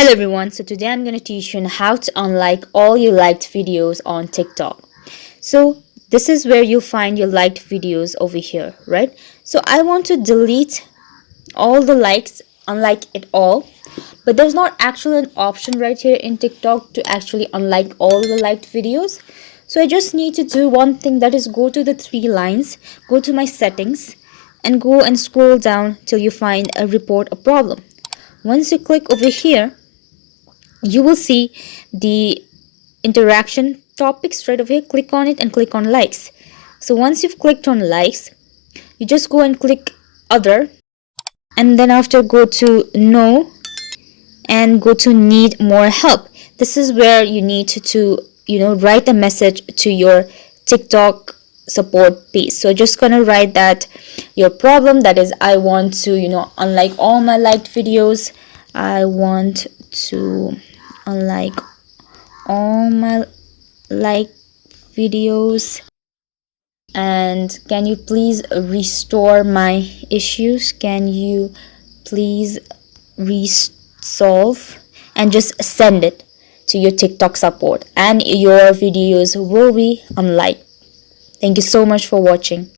Hello everyone, so today I'm going to teach you on how to unlike all your liked videos on TikTok. So this is where you find your liked videos over here, right? So I want to delete all the likes, unlike it all, but there's not actually an option right here in TikTok to actually unlike all the liked videos. So I just need to do one thing, that is go to the three lines, go to my settings and go and scroll down till you find a report a problem. Once you click over here, you will see the interaction topics right over here. Click on it and click on likes. So once you've clicked on likes, you just go and click other, and then after go to no and go to need more help. This is where you need to write a message to your TikTok support page. So just gonna write that your problem, that is, I want to unlike all my liked videos. I want to unlike all my like videos, and can you please restore my issues, can you please resolve, and just send it to your TikTok support and your videos will be unliked. Thank you so much for watching.